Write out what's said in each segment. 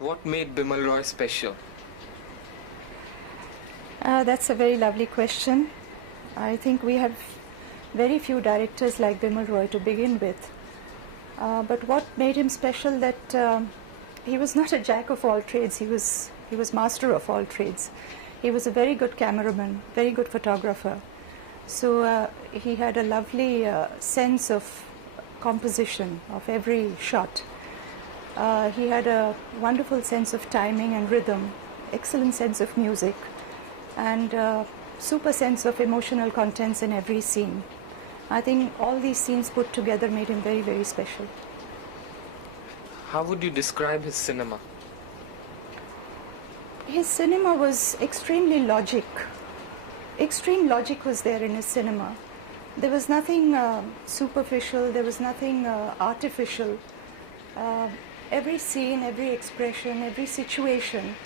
What made Bimal Roy special? That's a very lovely question. I think we have very few directors like Bimal Roy to begin with. But what made him special that he was not a jack of all trades, he was master of all trades. He was a very good cameraman, very good photographer. So he had a lovely sense of composition of every shot. He had a wonderful sense of timing and rhythm, excellent sense of music, and super sense of emotional contents in every scene. I think all these scenes put together made him very, very special. How would you describe his cinema? His cinema was extremely logic. Extreme logic was there in his cinema. There was nothing superficial, there was nothing artificial. Every scene, every expression, every situation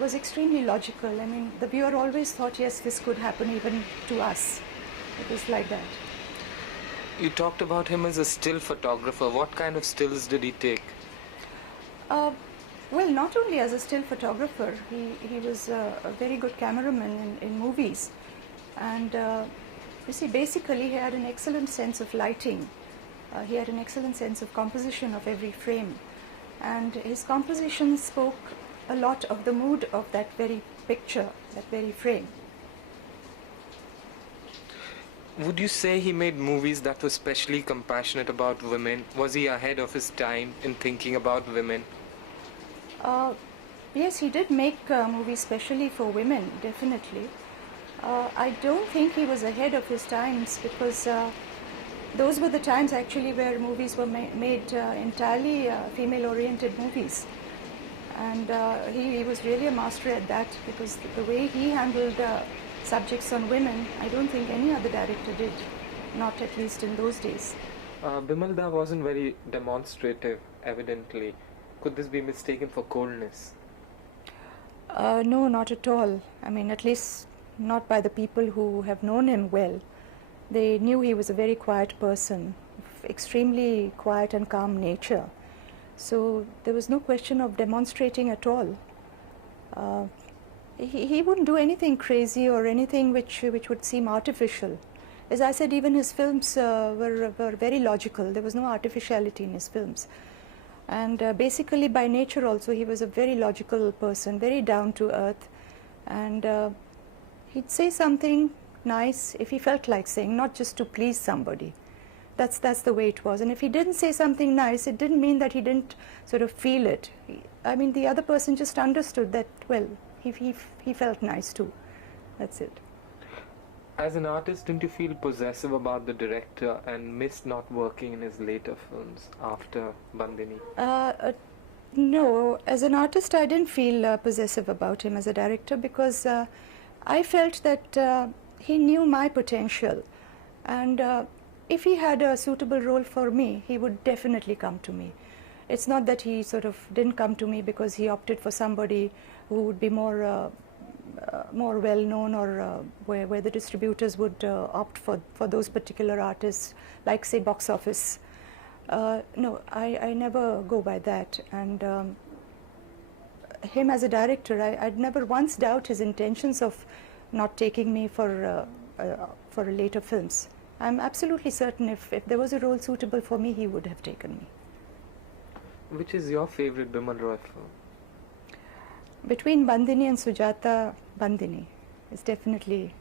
was extremely logical. I mean, the viewer always thought, yes, this could happen even to us. It was like that. You talked about him as a still photographer. What kind of stills did he take? Well, not only as a still photographer, he was a very good cameraman in movies. And you see, basically he had an excellent sense of lighting. He had an excellent sense of composition of every frame. And his composition spoke a lot of the mood of that very picture, that very frame. Would you say he made movies that were specially compassionate about women? Was he ahead of his time in thinking about women? Yes, he did make movies specially for women, definitely. I don't think he was ahead of his times because those were the times actually where movies were made entirely female-oriented movies. And he was really a master at that because the way he handled subjects on women, I don't think any other director did, not at least in those days. Bimal Da wasn't very demonstrative, evidently. Could this be mistaken for coldness? No, not at all. I mean, at least not by the people who have known him well. They knew he was a very quiet person, extremely quiet and calm nature. So there was no question of demonstrating at all. He wouldn't do anything crazy or anything which would seem artificial. As I said, even his films were very logical. There was no artificiality in his films. And basically by nature also he was a very logical person, very down to earth. And he'd say something nice if he felt like saying, not just to please somebody. That's the way it was. And if he didn't say something nice, it didn't mean that he didn't sort of feel it. I mean, the other person just understood that, well, he felt nice too. That's it. As an artist, didn't you feel possessive about the director and missed not working in his later films after Bandini? No, as an artist I didn't feel possessive about him as a director because I felt that he knew my potential, and if he had a suitable role for me, he would definitely come to me. It's not that he sort of didn't come to me because he opted for somebody who would be more well known, or where the distributors would opt for those particular artists, like say box office. No, I never go by that. And him as a director, I'd never once doubt his intentions of not taking me for later films. I'm absolutely certain if there was a role suitable for me, he would have taken me. Which is your favorite Bimal Roy film? Between Bandini and Sujata, Bandini is definitely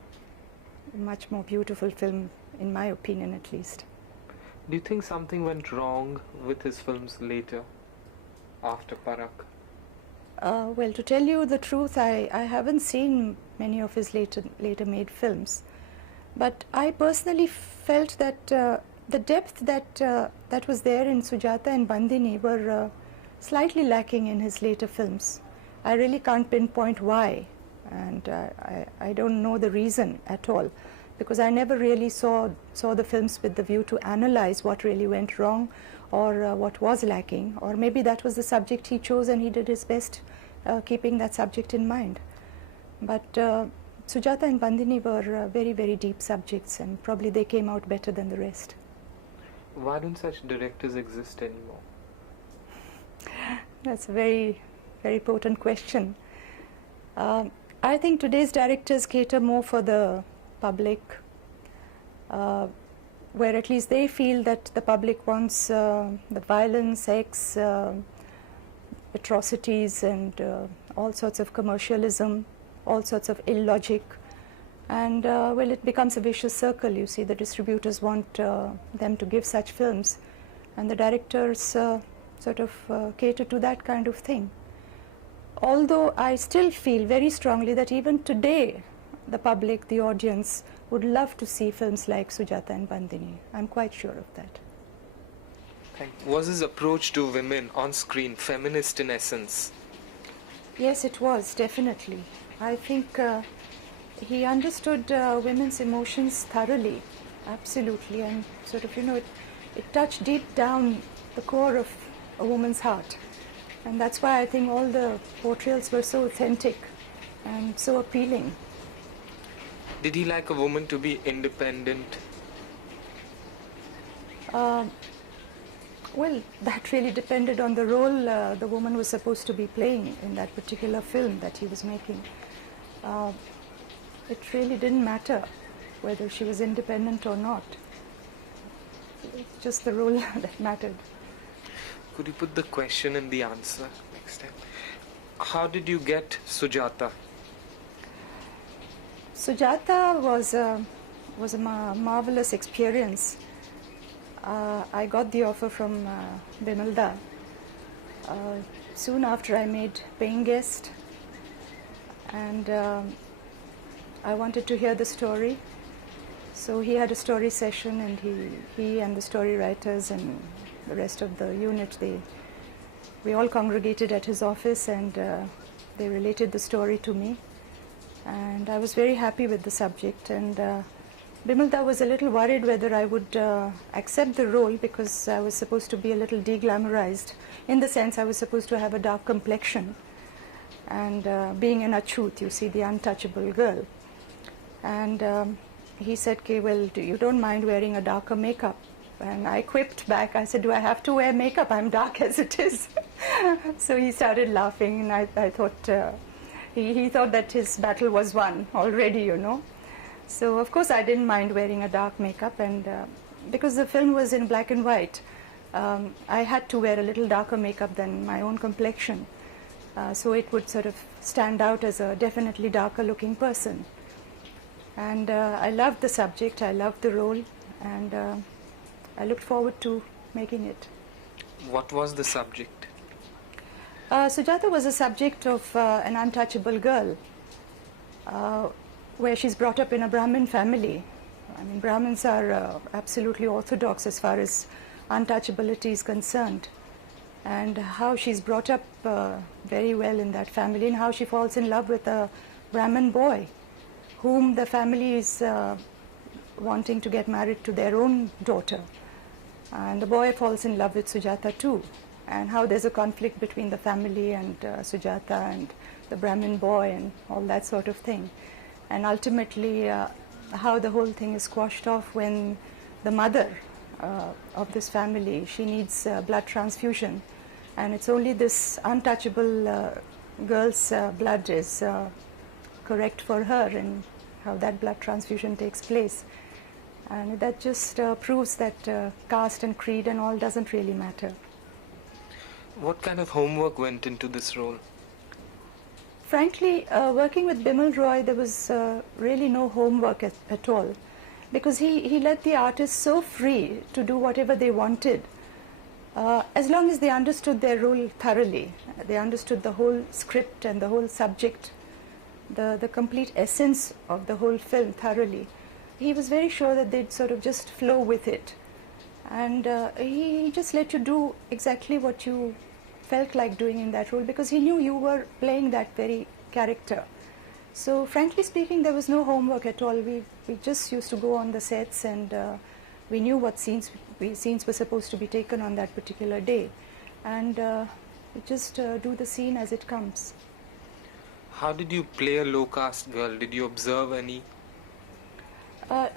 a much more beautiful film, in my opinion at least. Do you think something went wrong with his films later, after Parak? Well, to tell you the truth, I haven't seen many of his later made films. But I personally felt that the depth that was there in Sujata and Bandini were slightly lacking in his later films. I really can't pinpoint why, and I don't know the reason at all, because I never really saw the films with the view to analyze what really went wrong or what was lacking, or maybe that was the subject he chose and he did his best keeping that subject in mind. But Sujata and Bandini were very, very deep subjects, and probably they came out better than the rest. Why don't such directors exist anymore? That's a very very potent question. I think today's directors cater more for the public, where at least they feel that the public wants the violence, sex, atrocities, and all sorts of commercialism, all sorts of illogic. And well, it becomes a vicious circle. You see, the distributors want them to give such films, and the directors sort of cater to that kind of thing. Although I still feel very strongly that even today, the public, the audience, would love to see films like Sujata and Bandini. I'm quite sure of that. Was his approach to women on screen feminist in essence? Yes, it was, definitely. I think he understood women's emotions thoroughly, absolutely, and sort of, it touched deep down the core of a woman's heart. And that's why I think all the portrayals were so authentic and so appealing. Did he like a woman to be independent? Well, that really depended on the role the woman was supposed to be playing in that particular film that he was making. It really didn't matter whether she was independent or not. It's just the role that mattered. Could you put the question and the answer next time? How did you get Sujata? Sujata was a marvelous experience. I got the offer from Bimal soon after I made Paying Guest, and I wanted to hear the story. So he had a story session, and he and the story writers and the rest of the unit, we all congregated at his office, and they related the story to me. And I was very happy with the subject, and Bimal was a little worried whether I would accept the role, because I was supposed to be a little deglamorized, in the sense I was supposed to have a dark complexion, and being an achut, you see, the untouchable girl. And he said, okay, well, you don't mind wearing a darker makeup? And I quipped back, I said, do I have to wear makeup? I'm dark as it is. So he started laughing, and I thought, he thought that his battle was won already, So of course I didn't mind wearing a dark makeup, and because the film was in black and white, I had to wear a little darker makeup than my own complexion. So it would sort of stand out as a definitely darker looking person. And I loved the subject, I loved the role, and I looked forward to making it. What was the subject? Sujata was a subject of an untouchable girl, where she's brought up in a Brahmin family. I mean, Brahmins are absolutely orthodox as far as untouchability is concerned. And how she's brought up very well in that family, and how she falls in love with a Brahmin boy, whom the family is wanting to get married to their own daughter. And the boy falls in love with Sujata too, and how there's a conflict between the family and Sujata and the Brahmin boy and all that sort of thing. And ultimately how the whole thing is squashed off when the mother of this family, she needs blood transfusion, and it's only this untouchable girl's blood is correct for her, and how that blood transfusion takes place. And that just proves that caste and creed and all doesn't really matter. What kind of homework went into this role? Frankly, working with Bimal Roy, there was really no homework at all, because he let the artists so free to do whatever they wanted, as long as they understood their role thoroughly. They understood the whole script and the whole subject, the complete essence of the whole film thoroughly. He was very sure that they'd sort of just flow with it, and he just let you do exactly what you felt like doing in that role, because he knew you were playing that very character. So frankly speaking, there was no homework at all. We just used to go on the sets, and we knew what scenes were supposed to be taken on that particular day, and we just do the scene as it comes. How did you play a low caste girl? Did you observe any?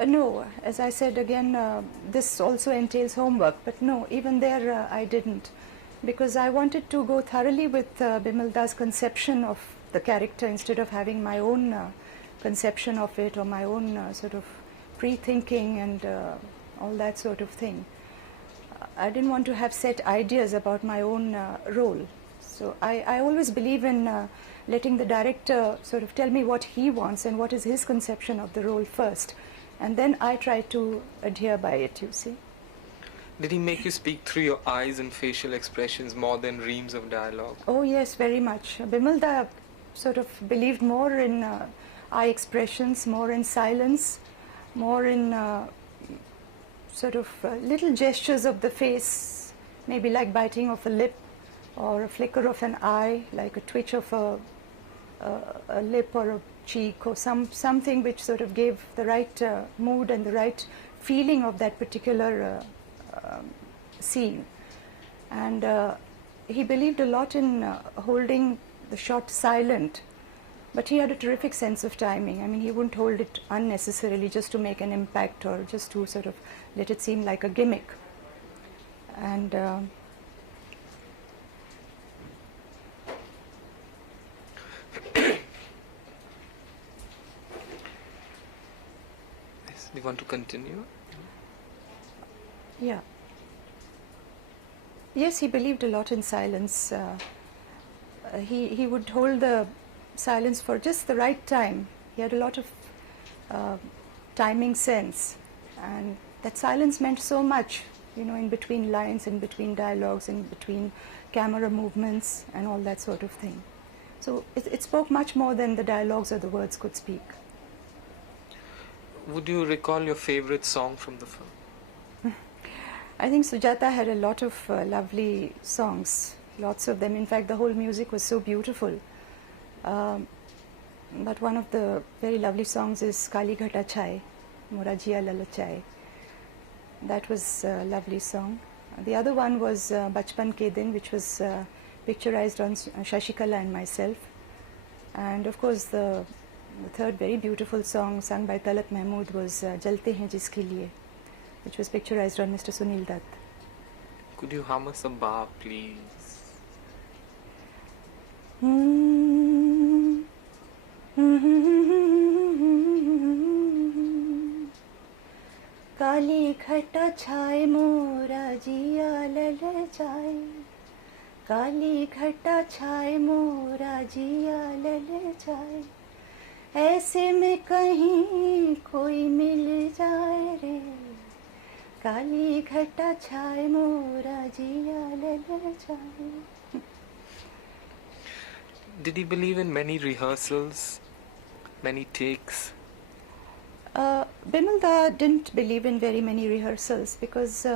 No, as I said again, this also entails homework, but no, even there I didn't. because I wanted to go thoroughly with Bimal Da's conception of the character instead of having my own conception of it or my own sort of pre-thinking and all that sort of thing. I didn't want to have set ideas about my own role. So I always believe in letting the director sort of tell me what he wants and what is his conception of the role first. And then I try to adhere by it, you see. Did he make you speak through your eyes and facial expressions more than reams of dialogue? Oh yes, very much. Bimal Da sort of believed more in eye expressions, more in silence, more in sort of little gestures of the face, maybe like biting of a lip or a flicker of an eye, like a twitch of a lip or a cheek or something which sort of gave the right mood and the right feeling of that particular scene. And he believed a lot in holding the shot silent, but he had a terrific sense of timing. I mean, he wouldn't hold it unnecessarily just to make an impact or just to sort of let it seem like a gimmick. And Yes, do you want to continue? yeah. Yes, he believed a lot in silence. He would hold the silence for just the right time. He had a lot of timing sense, and that silence meant so much, you know, in between lines, in between dialogues, in between camera movements and all that sort of thing. So it spoke much more than the dialogues or the words could speak. Would you recall your favorite song from the film? I think Sujata had a lot of lovely songs, lots of them. In fact, the whole music was so beautiful. But one of the very lovely songs is Kali Ghata Chai, Mora Jiya Lalachai. That was a lovely song. The other one was Bachpan Ke Din, which was picturized on Shashikala and myself. And of course, the third very beautiful song sung by Talat Mehmood was Jalte Hain Jiske Liye, which was picturized on Mr. Sunil Dutt. Could you hum us a bar, please? Kali ghata chhai mora jiya lalachai, Kali ghata chhai mora jiya lalachai, ऐसे में कहीं कोई मिल जाए रे, काली घटा छाए मोरा जिया ललचाए. Did he believe in many rehearsals, many takes? Bimal Da didn't believe in very many rehearsals because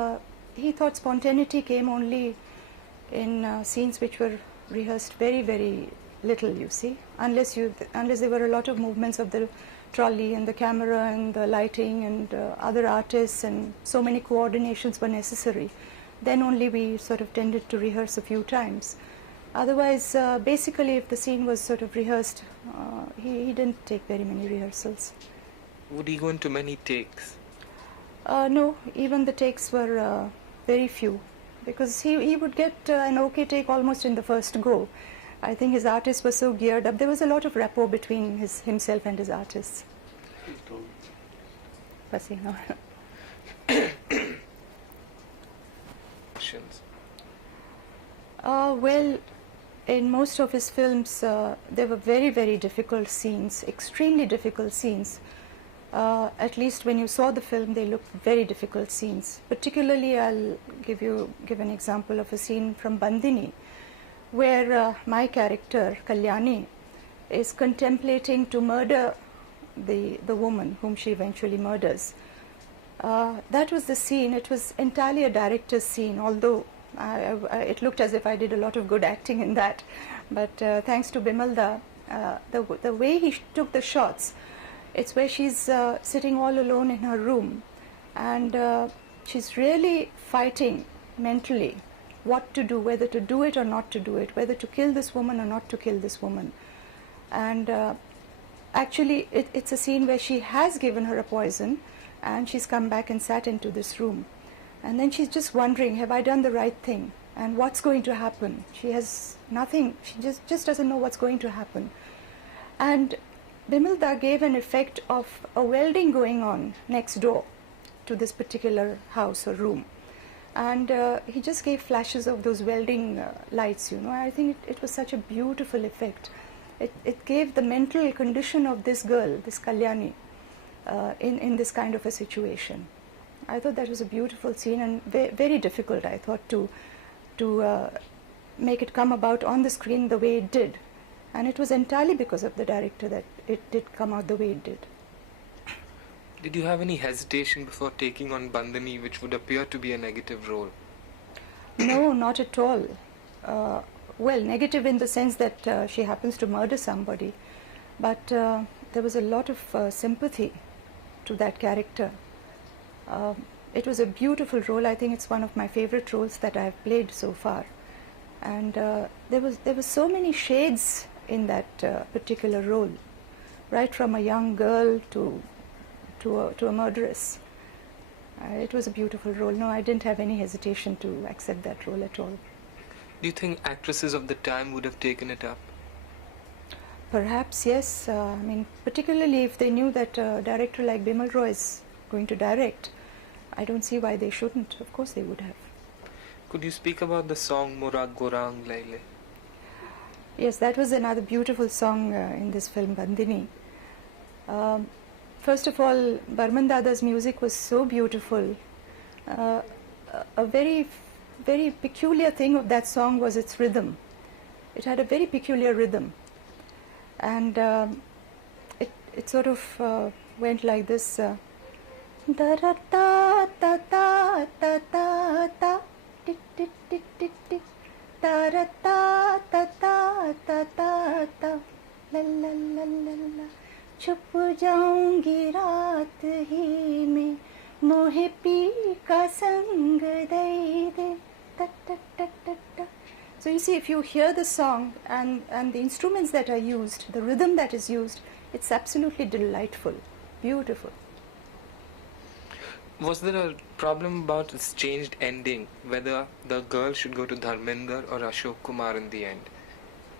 he thought spontaneity came only in scenes which were rehearsed very, very little, you see, unless there were a lot of movements of the trolley and the camera and the lighting and other artists, and so many coordinations were necessary. Then only we sort of tended to rehearse a few times. Otherwise, basically, if the scene was sort of rehearsed, he didn't take very many rehearsals. Would he go into many takes? No, even the takes were very few, because he would get an okay take almost in the first go. I think his artists were so geared up. There was a lot of rapport between himself and his artists. Well, in most of his films, there were very, very difficult scenes, extremely difficult scenes. At least when you saw the film, they looked very difficult scenes. Particularly, I'll give an example of a scene from Bandini, where my character, Kalyani, is contemplating to murder the woman whom she eventually murders. That was the scene. It was entirely a director's scene, although it looked as if I did a lot of good acting in that. But thanks to Bimal Da, the way he took the shots, it's where she's sitting all alone in her room, and she's really fighting mentally what to do, whether to do it or not to do it, whether to kill this woman or not to kill this woman. And actually, it's a scene where she has given her a poison, and she's come back and sat into this room. And then she's just wondering, have I done the right thing? and what's going to happen. She has nothing, she just doesn't know what's going to happen. And Bimal gave an effect of a welding going on next door to this particular house or room. And he just gave flashes of those welding lights, you know. I think it was such a beautiful effect. It gave the mental condition of this girl, this Kalyani, in this kind of a situation. I thought that was a beautiful scene, and very difficult, I thought, to make it come about on the screen the way it did. And it was entirely because of the director that it did come out the way it did. Did you have any hesitation before taking on Bandani, which would appear to be a negative role? No, not at all. Well, negative in the sense that she happens to murder somebody, but there was a lot of sympathy to that character. It was a beautiful role. I think it's one of my favorite roles that I've played so far. And there was so many shades in that particular role, right from a young girl to a murderess. It was a beautiful role. No, I didn't have any hesitation to accept that role at all. Do you think actresses of the time would have taken it up? Perhaps, yes. I mean, particularly if they knew that a director like Bimal Roy is going to direct, I don't see why they shouldn't. Of course they would have. Could you speak about the song Mora Gorang Laile? Yes, that was another beautiful song in this film, Bandini. First of all, Barman Dada's music was so beautiful. A very peculiar thing of that song was its rhythm. It had a very peculiar rhythm. And it sort of went like this. Da da da da da da da da tick tick tick tick tick da da da da da da da da la la la la la छुप जाऊंगी रात ही में मोहे P का संग दे दे ta ta ta ta ta. So you see, if you hear the song and the instruments that are used, the rhythm that is used, it's absolutely delightful, beautiful. Was there a problem about its changed ending, whether the girl should go to Dharmender or Ashok Kumar in the end?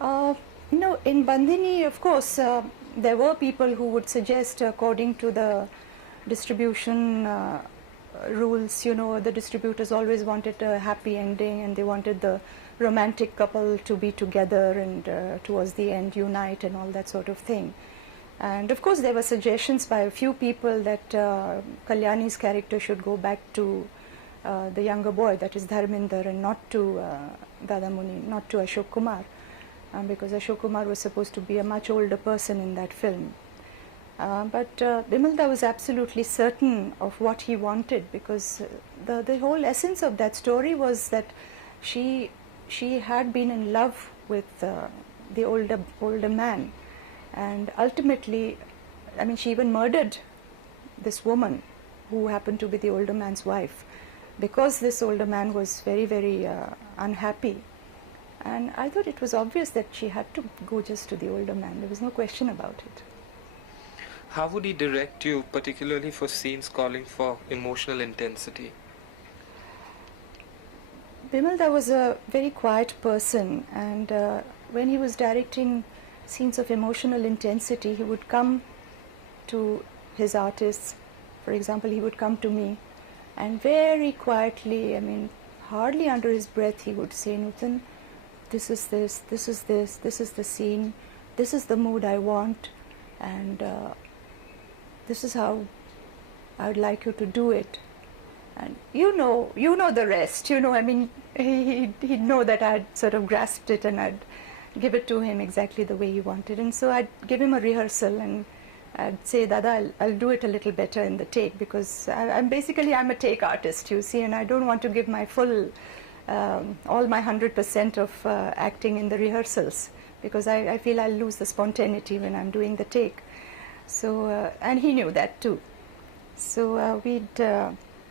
No, in Bandini, of course, there were people who would suggest, according to the distribution rules, you know, the distributors always wanted a happy ending and they wanted the romantic couple to be together and towards the end unite and all that sort of thing. And of course there were suggestions by a few people that Kalyani's character should go back to the younger boy, that is Dharminder, and not to Dada Muni, not to Ashok Kumar, because Ashok Kumar was supposed to be a much older person in that film. But Bimal was absolutely certain of what he wanted, because the whole essence of that story was that she had been in love with the older man, and ultimately, I mean, she even murdered this woman who happened to be the older man's wife, because this older man was very, very unhappy. And I thought it was obvious that she had to go just to the older man. There was no question about it. How would he direct you, particularly for scenes calling for emotional intensity? Bimal was a very quiet person, and when he was directing scenes of emotional intensity, he would come to his artists. For example, he would come to me, and very quietly, I mean, hardly under his breath, he would say, "Nutan, this is this, this is this, this is the scene, this is the mood I want, and this is how I would like you to do it." And you know the rest. You know, I mean, he'd know that I'd sort of grasped it and I'd give it to him exactly the way he wanted. And so I'd give him a rehearsal and I'd say, "Dada, I'll do it a little better in the take, because I'm a take artist, you see, and I don't want to give my full, all my 100% of acting in the rehearsals, because I feel I'll lose the spontaneity when I'm doing the take." So, and he knew that too. So we'd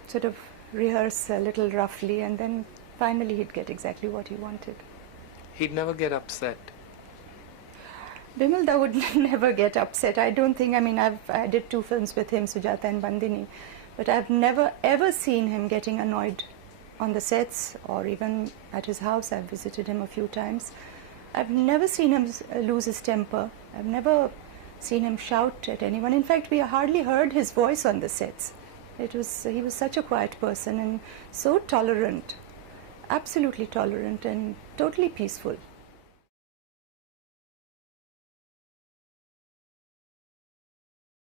sort of rehearse a little roughly, and then finally he'd get exactly what he wanted. He'd never get upset? Bimal would never get upset. I don't think, I mean, I did 2 films with him, Sujata and Bandini, but I've never ever seen him getting annoyed on the sets or even at his house. I've visited him a few times. I've never seen him lose his temper. I've never seen him shout at anyone. In fact, we hardly heard his voice on the sets. He was such a quiet person and so tolerant, absolutely tolerant and totally peaceful.